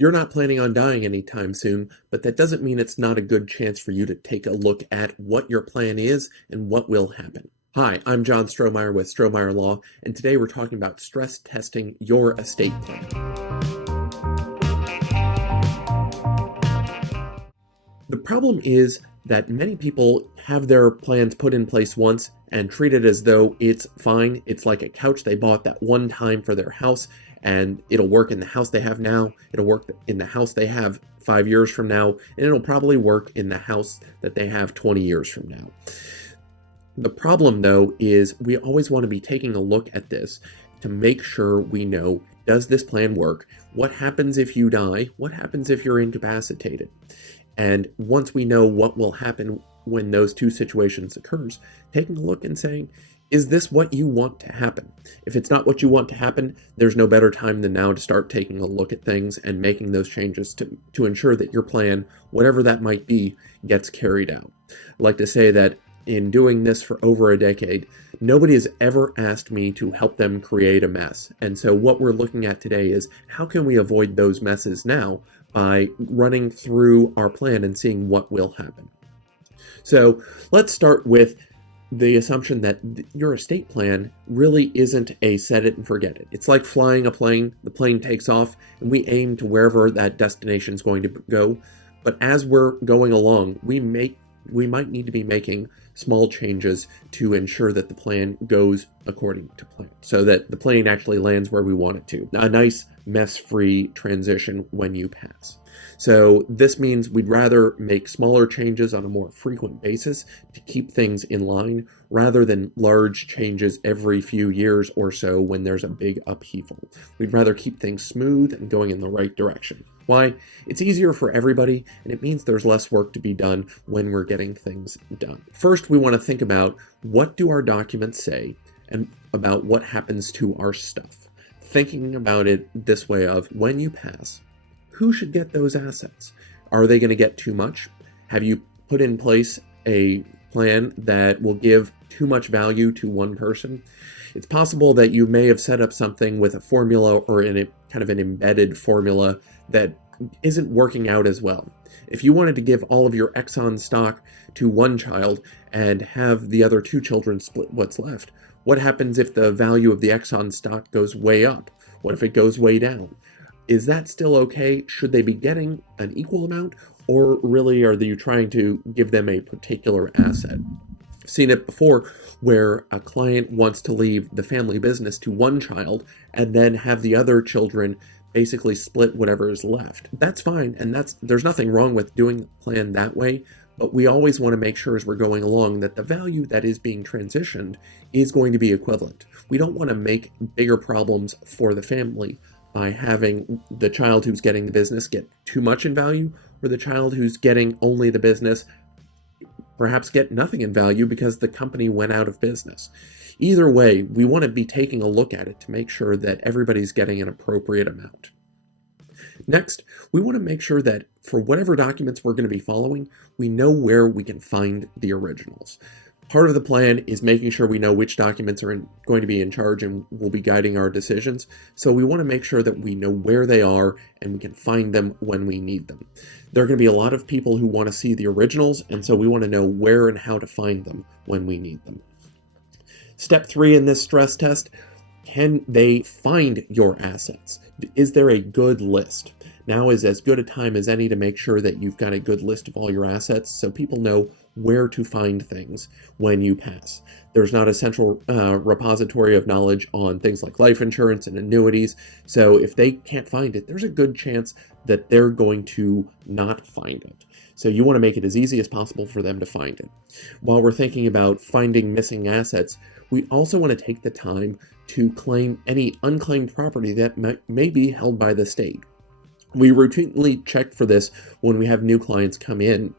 You're not planning on dying anytime soon, but that doesn't mean it's not a good chance for you to take a look at what your plan is and what will happen. Hi, I'm John Strohmeyer with Strohmeyer Law, and today we're talking about stress testing your estate plan. The problem is that many people have their plans put in place once and treat it as though it's fine. It's like a couch they bought that one time for their house, and it'll work in the house they have now. It'll work in the house they have 5 years from now, and it'll probably work in the house that they have 20 years from now. The problem, though, is we always want to be taking a look at this to make sure we know, does this plan work? What happens if you die? What happens if you're incapacitated? And once we know what will happen when those two situations occurs, taking a look and saying, is this what you want to happen? If it's not what you want to happen, there's no better time than now to start taking a look at things and making those changes to ensure that your plan, whatever that might be, gets carried out. I'd like to say that in doing this for over a decade, nobody has ever asked me to help them create a mess. And so what we're looking at today is how can we avoid those messes now by running through our plan and seeing what will happen. So let's start with the assumption that your estate plan really isn't a set it and forget it. It's like flying a plane. The plane takes off and we aim to wherever that destination is going to go. But as we're going along, we might need to be making small changes to ensure that the plan goes according to plan, so that the plane actually lands where we want it to. A nice mess-free transition when you pass. So this means we'd rather make smaller changes on a more frequent basis to keep things in line, rather than large changes every few years or so when there's a big upheaval. We'd rather keep things smooth and going in the right direction. Why? It's easier for everybody, and it means there's less work to be done when we're getting things done. First, we want to think about what do our documents say and about what happens to our stuff. Thinking about it this way of, when you pass, who should get those assets? Are they going to get too much? Have you put in place a plan that will give too much value to one person? It's possible that you may have set up something with a formula or in a kind of an embedded formula that isn't working out as well. If you wanted to give all of your Exxon stock to one child and have the other two children split what's left, what happens if the value of the Exxon stock goes way up? What if it goes way down? Is that still okay? Should they be getting an equal amount, or really are you trying to give them a particular asset? I've seen it before where a client wants to leave the family business to one child and then have the other children basically split whatever is left. That's fine, and there's nothing wrong with doing the plan that way, but we always want to make sure as we're going along that the value that is being transitioned is going to be equivalent. We don't want to make bigger problems for the family by having the child who's getting the business get too much in value, or the child who's getting only the business perhaps get nothing in value because the company went out of business. Either way, we want to be taking a look at it to make sure that everybody's getting an appropriate amount. Next, we want to make sure that for whatever documents we're going to be following, we know where we can find the originals. Part of the plan is making sure we know which documents are going to be in charge and will be guiding our decisions. So we want to make sure that we know where they are and we can find them when we need them. There are going to be a lot of people who want to see the originals, and so we want to know where and how to find them when we need them. Step 3 in this stress test, can they find your assets? Is there a good list? Now is as good a time as any to make sure that you've got a good list of all your assets so people know where to find things when you pass. There's not a central repository of knowledge on things like life insurance and annuities, so if they can't find it, there's a good chance that they're going to not find it. So you want to make it as easy as possible for them to find it. While we're thinking about finding missing assets, we also want to take the time to claim any unclaimed property that may be held by the state. We routinely check for this when we have new clients come in,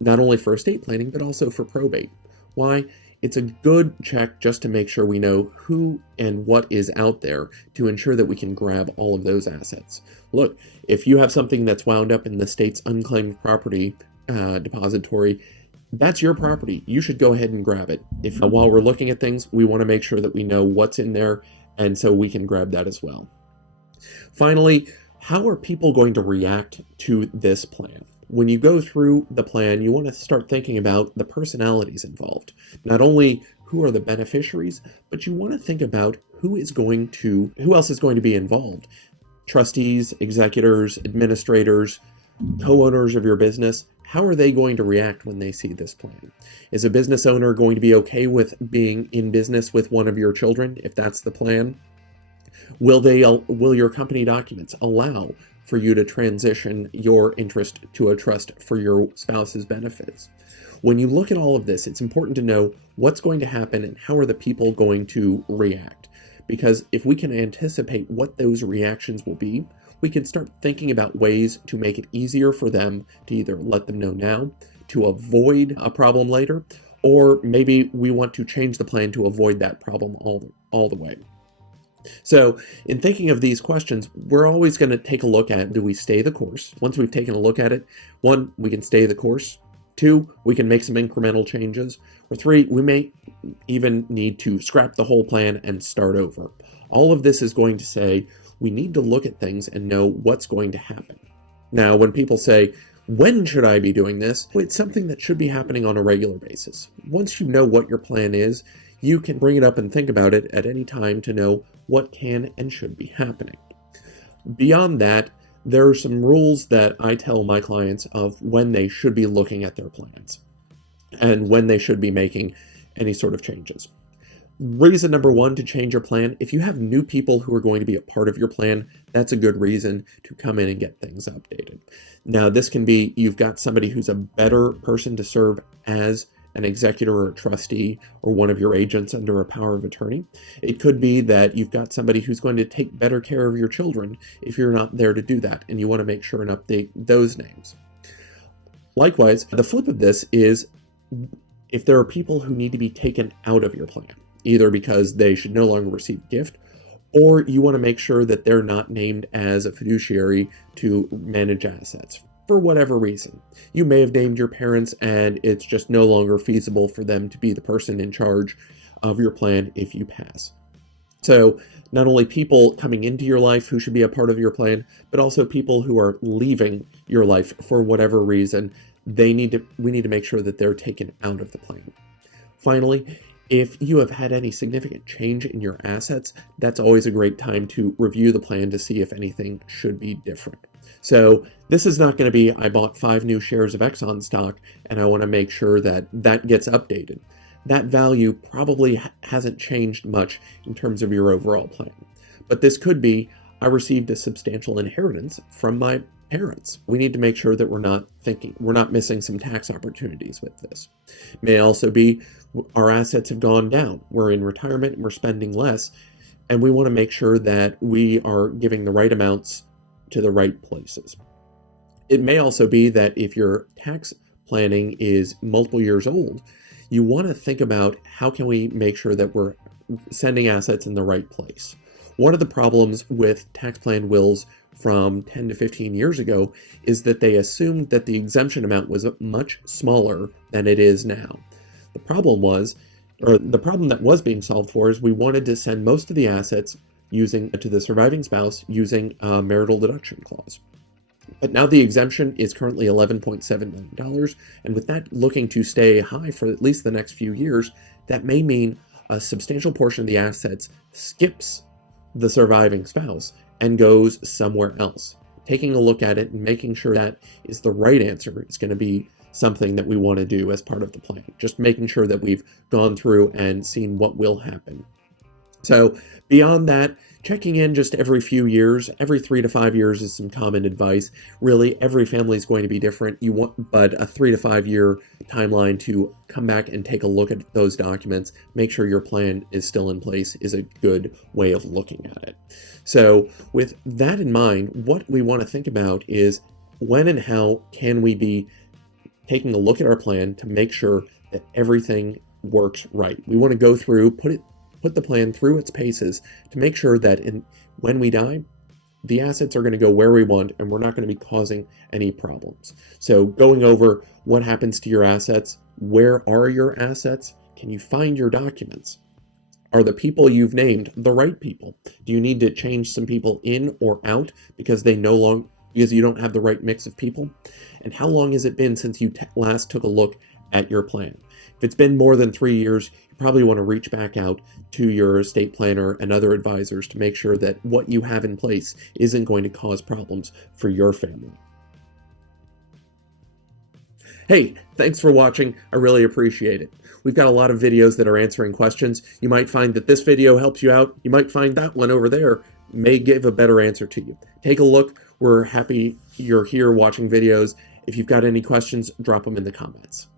not only for estate planning, but also for probate. Why? It's a good check just to make sure we know who and what is out there to ensure that we can grab all of those assets. Look, if you have something that's wound up in the state's unclaimed property depository, that's your property. You should go ahead and grab it. If while we're looking at things, we want to make sure that we know what's in there, and so we can grab that as well. Finally, How are people going to react to this plan? When you go through the plan, you want to start thinking about the personalities involved. Not only who are the beneficiaries, but you want to think about who else is going to be involved. Trustees, executors, administrators, co-owners of your business. How are they going to react when they see this plan? Is a business owner going to be okay with being in business with one of your children, if that's the plan? Will your company documents allow for you to transition your interest to a trust for your spouse's benefits? When you look at all of this, it's important to know what's going to happen and how are the people going to react. Because if we can anticipate what those reactions will be, we can start thinking about ways to make it easier for them to either let them know now, to avoid a problem later, or maybe we want to change the plan to avoid that problem all the way. So in thinking of these questions, we're always going to take a look at, do we stay the course? Once we've taken a look at it, 1, we can stay the course. 2, we can make some incremental changes. Or 3, we may even need to scrap the whole plan and start over. All of this is going to say we need to look at things and know what's going to happen. Now, when people say, when should I be doing this? Well, it's something that should be happening on a regular basis. Once you know what your plan is, you can bring it up and think about it at any time to know what can and should be happening. Beyond that, there are some rules that I tell my clients of when they should be looking at their plans and when they should be making any sort of changes. Reason number 1 to change your plan, if you have new people who are going to be a part of your plan, that's a good reason to come in and get things updated. Now, this can be you've got somebody who's a better person to serve as an executor or a trustee or one of your agents under a power of attorney. It could be that you've got somebody who's going to take better care of your children if you're not there to do that, and you want to make sure and update those names. Likewise, the flip of this is if there are people who need to be taken out of your plan, either because they should no longer receive a gift, or you want to make sure that they're not named as a fiduciary to manage assets. For whatever reason. You may have named your parents and it's just no longer feasible for them to be the person in charge of your plan if you pass. So not only people coming into your life who should be a part of your plan, but also people who are leaving your life for whatever reason, we need to make sure that they're taken out of the plan. Finally, if you have had any significant change in your assets, that's always a great time to review the plan to see if anything should be different. So this is not going to be, I bought 5 new shares of Exxon stock and I want to make sure that that gets updated. That value probably hasn't changed much in terms of your overall plan. But this could be, I received a substantial inheritance from my parents. We need to make sure that we're not missing some tax opportunities with this. It may also be, our assets have gone down. We're in retirement and we're spending less, and we want to make sure that we are giving the right amounts to the right places. It may also be that if your tax planning is multiple years old, you want to think about how can we make sure that we're sending assets in the right place. One of the problems with tax plan wills from 10 to 15 years ago is that they assumed that the exemption amount was much smaller than it is now. The problem that was being solved for is we wanted to send most of the assets to the surviving spouse using a marital deduction clause. But now the exemption is currently $11.7 million, and with that looking to stay high for at least the next few years, that may mean a substantial portion of the assets skips the surviving spouse and goes somewhere else. Taking a look at it and making sure that is the right answer is going to be something that we want to do as part of the plan. Just making sure that we've gone through and seen what will happen. So beyond that, checking in just every few years, every 3 to 5 years is some common advice. Really, every family is going to be different. But a 3 to 5 year timeline to come back and take a look at those documents, make sure your plan is still in place is a good way of looking at it. So with that in mind, what we want to think about is when and how can we be taking a look at our plan to make sure that everything works right. We want to go through, put the plan through its paces to make sure that when we die, the assets are going to go where we want and we're not going to be causing any problems. So going over what happens to your assets, where are your assets, can you find your documents? Are the people you've named the right people? Do you need to change some people in or out because they no longer because you don't have the right mix of people? And how long has it been since you last took a look at your plan? If it's been more than 3 years, you probably want to reach back out to your estate planner and other advisors to make sure that what you have in place isn't going to cause problems for your family. Hey, thanks for watching. I really appreciate it. We've got a lot of videos that are answering questions. You might find that this video helps you out. You might find that one over there may give a better answer to you. Take a look. We're happy you're here watching videos. If you've got any questions, drop them in the comments.